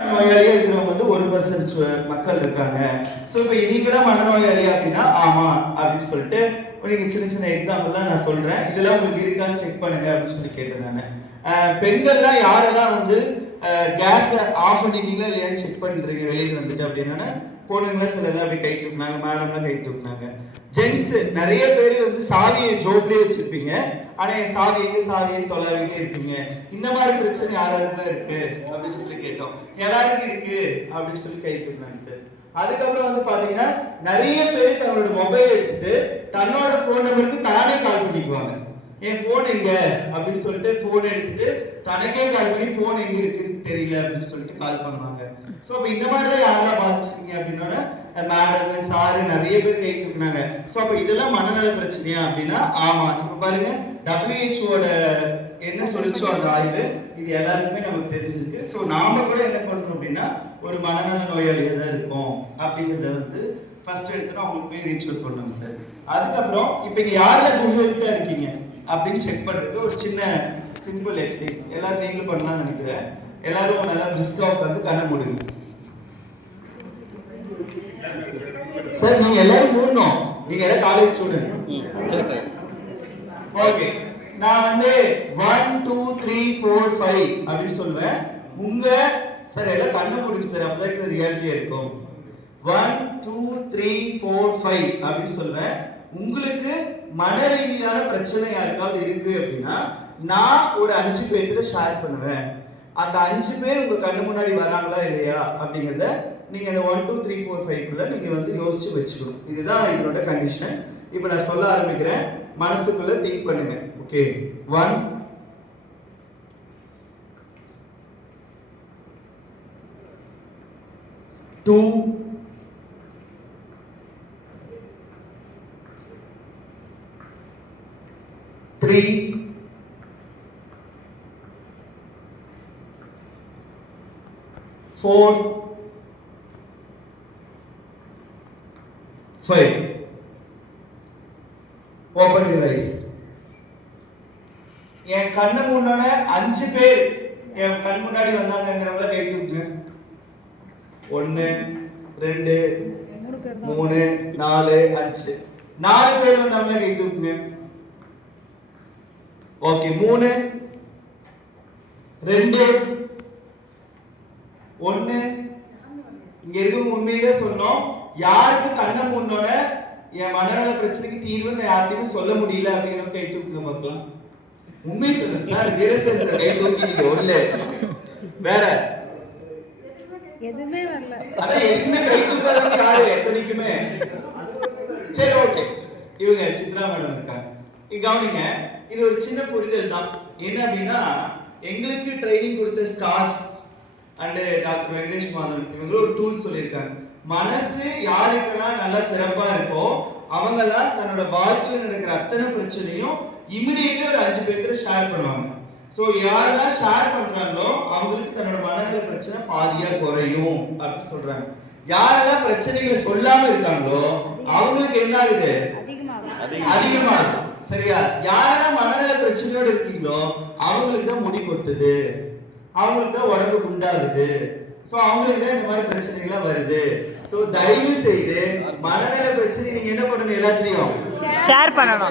நோயாளியா இருக்கிறவங்க வந்து 1% மக்கள் இருக்காங்க. ஸோ இப்போ நீங்களாம் மனநோயாளி அப்படின்னா ஆமா அப்படின்னு சொல்லிட்டு நீங்க சின்ன சின்ன எக்ஸாம்பிள்லாம் நான் சொல்றேன். இதெல்லாம் உங்களுக்கு இருக்கான்னு செக் பண்ணுங்க அப்படின்னு சொல்லி கேட்டேன் நான். பெண்கள்லாம் யாரெல்லாம் வந்து கேஸை ஆஃப் பண்ணிட்டீங்களா இல்லையான்னு செக் பண்ணிட்டு வெளியே வந்துட்டு அப்படின்னா பொண்ணுங்களா சிலர்லாம் அப்படி கை தூக்குனாங்க, மேடம்லாம் கை தூக்குனாங்க. ஜென்ஸ் நிறைய பேர் வந்து சாவியை ஜோப்லேயே வச்சிருப்பீங்க, ஆனா என் சாவியை தொலைவிட்டே இருப்பீங்க. இந்த மாதிரி பிரச்சனை யாராருக்குலாம் இருக்கு அப்படின்னு சொல்லி கேட்டோம். எல்லாருக்கும் இருக்கு அப்படின்னு சொல்லி கை தூக்குனாங்க சார். அதுக்கப்புறம் வந்து பாத்தீங்கன்னா நிறைய பேர் தன்னோட மொபைல் எடுத்துட்டு தன்னோட போன் நம்பருக்கு தானே கால் பண்ணிக்குவாங்க. என் போன் எங்க அப்படின்னு சொல்லிட்டு போன் எடுத்துட்டு தனக்கே கால் பண்ணி போன் எங்க இருக்குன்னு தெரியல அப்படின்னு சொல்லிட்டு கால் பண்ணுவாங்க. சோ அப்ப இந்த மாதிரி யாரெல்லாம் பாதிச்சிருக்கீங்க அப்படின்னா மேடம் சாரு நிறைய பேர் கை தூக்குனாங்க. சோ அப்ப இதெல்லாம் மனநல பிரச்சனையா அப்படின்னா ஆமா. இப்ப பாருங்க WHO என்ன சொல்லிச்சோ அந்த ஆய்வு இது எல்லாருக்குமே நமக்கு தெரிஞ்சிருக்கு. சோ நாம கூட என்ன பண்றோம் அப்படின்னா ஒரு மனநல நோயாளியா தான் இருக்கும் அப்படிங்கறத வந்து ஃபர்ஸ்ட் எடுத்துட்டு அவங்களுக்கு போய் ரீச் அவுட் பண்ணுவாங்க சார். அதுக்கப்புறம் இப்ப இங்க யாரெல்லாம் குட் ஹெல்த்தா இருக்கீங்க அப்படின்னு செக் பண்றதுக்கு ஒரு சின்ன சிம்பிள் எக்ஸசைஸ் எல்லாரும் நீங்களும் பண்ணலாம்னு நினைக்கிறேன். எல்லாரும் நல்லா பிரிஸ்கா உட்காந்து கண்ணை மூடுங்க சார். நீங்க எல்லாரும் மூடணும். நீங்க எல்லாம் காலேஜ் ஸ்டூடெண்ட். ஓகே, நான் வந்து 1 2 3 4 5 அப்படின்னு சொல்லுவேன். உங்க சார் எல்லாம் கண்ணை மூடுங்க சார், அப்பதான் சார் ரியாலிட்டியா இருக்கும். 1 2 3 4 5 அப்படின்னு சொல்லுவேன். உங்களுக்கு மன ரீதியான பிரச்சனை யாருக்காவது இருக்கு அப்படின்னா நான் ஒரு 5 பேர்கிட்ட ஷேர் பண்ணுவேன். அந்த 5 பேர் உங்க கண்ணு முன்னாடி வராங்களா இல்லையா அப்படிங்கறத நீங்க அந்த 1 2 3 4 5 குள்ள நீங்க வந்து யோசிச்சு வச்சுக்கணும். இதுதான் இதோட கண்டிஷன். இப்போ நான் சொல்ல ஆரம்பிக்கிறேன், மனசுக்குள்ள திங்க் பண்ணுங்க. ஓகே, 1 2 3 4 5. Open your eyes. என் கண்ணு முன்னாடி 5 பேர் என் கண் முன்னாடி வந்தாங்கங்கறவங்கள கை தூக்குங்க. 1 2 3 4 5. 4 பேர் வந்தாங்க கை தூக்குங்க. ஓகே, 3 2 1. இங்க இருக்கும் உண்மையே சொன்னோம். யாருக்கு கண்ணை முன்னோட என் மனநல பிரச்சனைக்கு தீர்வுன்னு யார்கிட்டயும் சொல்ல முடியல அப்படிங்கிற கை தூக்குங்க பார்க்கலாம். உண்மை சொல்லுங்க சார். வீரசன் சார் கை தூக்கிட்டீங்க. ஒண்ணு வேற எதுவுமே வரல. அதான் எதுவுமே கை தூக்காதவங்க யாரு எத்தனைக்குமே. சரி, ஓகே. இவங்க சித்ரா மேடம் இருக்காங்க. கவனிங்க, இது ஒரு சின்ன புரிதல் தான். என்ன அப்படின்னா எங்களுக்கு ட்ரைனிங் கொடுத்த staff and doctor Venkatesh Madhavan இவங்க ஒரு டூல் சொல்லியிருக்காங்க. மனசு யாருக்கெல்லாம் நல்லா சிறப்பா இருக்கோ அவங்கெல்லாம் தன்னோட வாழ்க்கையில் நடக்கிற அத்தனை பிரச்சனையும் இமிடியேட்லி ஒரு 5 பேர்கிட்ட ஷேர் பண்ணுவாங்க. ஸோ யாரெல்லாம் ஷேர் பண்றாங்களோ அவங்களுக்கு தன்னோட மனநல பிரச்சனை பாதியா குறையும் அப்படின்னு சொல்றாங்க. யாரெல்லாம் பிரச்சனைகளை சொல்லாம இருக்காங்களோ அவங்களுக்கு என்ன ஆகுது? அதிகமாகும். சரியா? யாரெல்லாம் மனநல பிரச்சனையோட இருக்கீங்களோ அவங்களுக்கு தான் முடி கொட்டுது, அவங்களுக்கு தான் உடம்பு குண்டாகுது, சோ அவங்களுக்கு தான் இந்த மாதிரி பிரச்சனைகள் வருது. சோ தயவு செய்து மனநல பிரச்சனை நீங்க என்ன பண்ணணும்? எல்லாத்தையும் ஷேர் பண்ணணும்.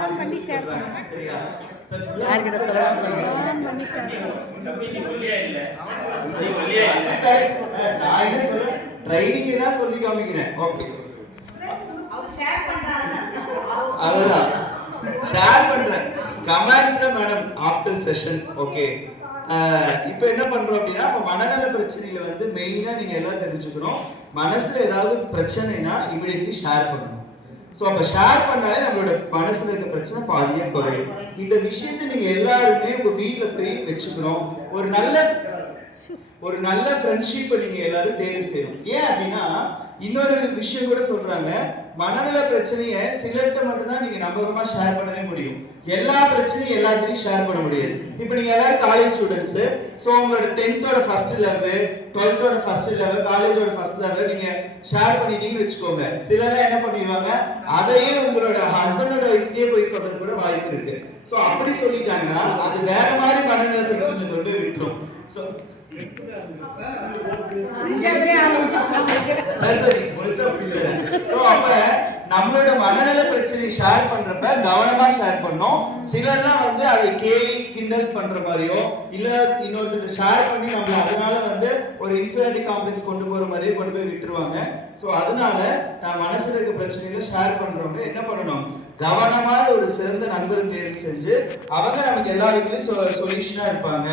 அப்படி சொல்றாங்க. சரியா? யார்கிட்ட சொல்லலாம்? நான் என்ன சொல்றேன், ட்ரைனிங் தான் சொல்லி காமிக்கிறேன். ஓகே, அதுதான் ஷேர் பண்றேன் கமெண்ட்ஸ்ல மேடம் ஆஃப்டர் செஷன். ஓகே, இப்போ என்ன பண்றோம் அப்படின்னா மனநல பிரச்சனையில வந்து மெயினா நீங்க எல்லாம் தெரிஞ்சுக்கணும். மனசுல ஏதாவது பிரச்சனைனா இமிடியேட்லி ஷேர் பண்ணணும். சோ அப்ப ஷேர் பண்ணாலே நம்மளோட மனசுல இருக்க பிரச்சனை பாதியா குறையும். இந்த விஷயத்தை நீங்க எல்லாருமே உங்க வீட்ல போய் வச்சுக்கணும். ஒரு நல்ல ஃப்ரெண்ட்ஷிப்பை நீங்க எல்லாரும் தேர்வு செய்யணும். ஏன் அப்படின்னா இன்னொரு விஷயம் கூட சொல்றாங்க, மனநல பிரச்சனையை சிலர்கிட்ட மட்டும்தான் நீங்க நம்பகமா ஷேர் பண்ணவே முடியும். எல்லா பிரச்சனையும் எல்லாத்தையும் ஷேர் பண்ண முடியாது. இப்போ நீங்க எல்லாரும் காலேஜ் ஸ்டூடெண்ட்ஸ், சோ உங்களோட 10th first level, 12th first level, காலேஜோட ஃபர்ஸ்ட் லெவல் நீங்க ஷேர் பண்ணிட்டீங்கன்னு வச்சுக்கோங்க. சிலர்லாம் என்ன பண்ணிடுவாங்க, அதையே உங்களோட ஹஸ்பண்டோட ஒய்ஃப்கே போய் சொல்றது கூட வாய்ப்பு இருக்கு. சோ அப்படி சொல்லிட்டாங்கன்னா அது வேற மாதிரி மனநல பிரச்சனை கொண்டு போய் விட்டுரும். சோ சரி முழுசா பிடிச்சேன். சோ அப்ப நம்மளோட மனநல பிரச்சனை ஷேர் பண்றப்ப கவனமா ஷேர் பண்ணோம். சிலர்லாம் வந்து அதை கேலி கிண்டல் பண்ற மாதிரியோ இல்ல இன்னொருத்தர் ஷேர் பண்ணி நம்மள அதனால வந்து ஒரு இன்ஃபீரியாரிட்டி காம்ப்ளெக்ஸ் கொண்டு போற மாதிரியே கொண்டு போய் விட்டுருவாங்க. சோ அதனால நான் மனசுல இருக்க பிரச்சனைகளை ஷேர் பண்றவங்க என்ன பண்ணணும், கவனமா ஒரு சிறந்த நண்பரை தேர்வு செஞ்சு அவங்க நமக்கு எல்லா வீட்லயும் சொல்யூஷனா இருப்பாங்க,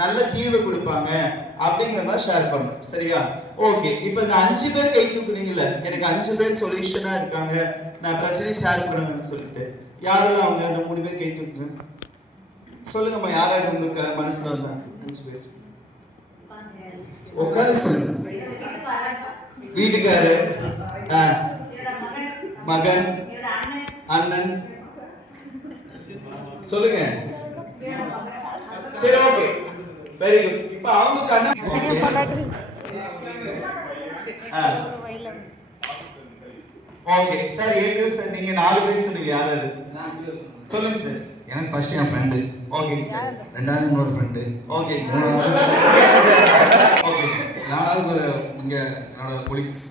நல்ல தீர்வு கொடுப்பாங்க அப்படிங்கிற மாதிரி ஷேர் பண்ணணும். சரியா? ஓகே. இப்போ இந்த 5 பேர் கை தூக்குனீங்கல்ல, எனக்கு 5 பேர் சொல்யூஷனா இருக்காங்க, நான் பிரச்சனை ஷேர் பண்ணுவேன்னு சொல்லிட்டு யாரெல்லாம் அவங்க அந்த 3 பேர் கை தூக்குங்க சொல்லுங்கம்மா. யாராவது உங்களுக்கு மனசுல வந்தாங்க 5 பேர்? உட்காந்து சொல்லுங்க. வீட்டுக்காரு, மகன், அண்ணன் சொல்லுங்க. சரி ஓகே வெரி குட். இப்போ அவங்க கண்ண ஓகே சார். ஏற்கனவே சார் நீங்க 4 பேர் சொன்னீங்க. யார் யாரு? சொல்லுங்க சார். எனக்கு ஃபர்ஸ்ட் என் ஃப்ரெண்டு, ஓகே சார். ரெண்டாவது இன்னொரு friend, okay sir. Okay sir. நாலாவது ஒரு இங்கே என்னோட கொலீக்ஸ்,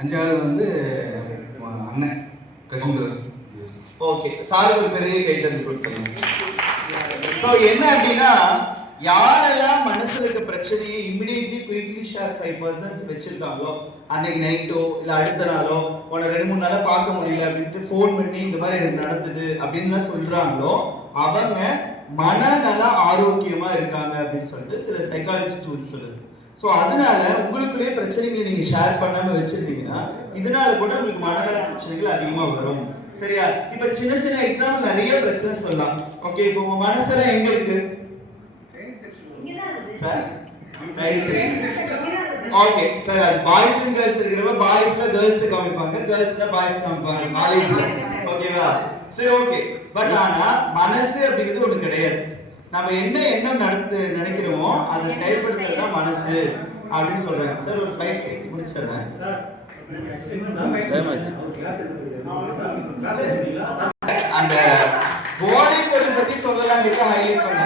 அஞ்சாவது வந்து அண்ணன் கசிந்தர். ஓகே சார் ஒரு பெரிய கைத்தறி கொடுத்துருங்க. சோ என்ன அப்படின்னா யாரெல்லாம் மனசுல இருக்க பிரச்சனையை இமிடியேட்லி குயிக்லி ஷேர் 5% வச்சிருக்காங்களோ அன்னைக்கு நைட்டோ இல்ல அடுத்த நாளோ உன 2-3 நாளா பார்க்க முடியல அப்படின்ட்டு ஃபோன் பண்ணி இந்த மாதிரி எனக்கு நடந்தது அப்படின்னு சொல்றாங்களோ அவங்க மனநல ஆரோக்கியமா இருக்காங்க அப்படின்னு சொல்லிட்டு சில சைக்காலஜி டூல்ஸ் சொல்லுது. சோ அதனால உங்களுக்குள்ளேயே பிரச்சனைகளை நீங்க ஷேர் பண்ணாம வச்சிருந்தீங்கன்னா இதனால கூட உங்களுக்கு மனநல பிரச்சனைகள் அதிகமா வரும். சரியா? இப்ப சின்ன சின்ன எக்ஸாம்பிள் நிறைய பிரச்சனை சொல்லலாம். ஓகே. இப்போ உங்க மனசுல எங்க இருக்கு சார்? Okay sir. அது பாய்ஸ் அண்ட் கேர்ள்ஸ் இருக்கிறப்ப பாய்ஸ்ல கேர்ள்ஸ் காமிப்பாங்க, கேர்ள்ஸ்ல பாய்ஸ் காமிப்பாங்க காலேஜ்ல. ஓகேவா? சரி ஓகே. பட் ஆனா மனசு அப்படிங்கிறது ஒண்ணு கிடையாது. நம்ம என்ன எண்ணம் நினைக்கிறோமோ அதை செயல்படுத்துறது தான் மனசு அப்படின்னு சொல்றாங்க. சார் ஒரு 5 மினிட்ஸ் முடிச்சிடுறேன். அந்த போதை பொருள் பத்தி சொல்லலாம் ஹைலைட் பண்ண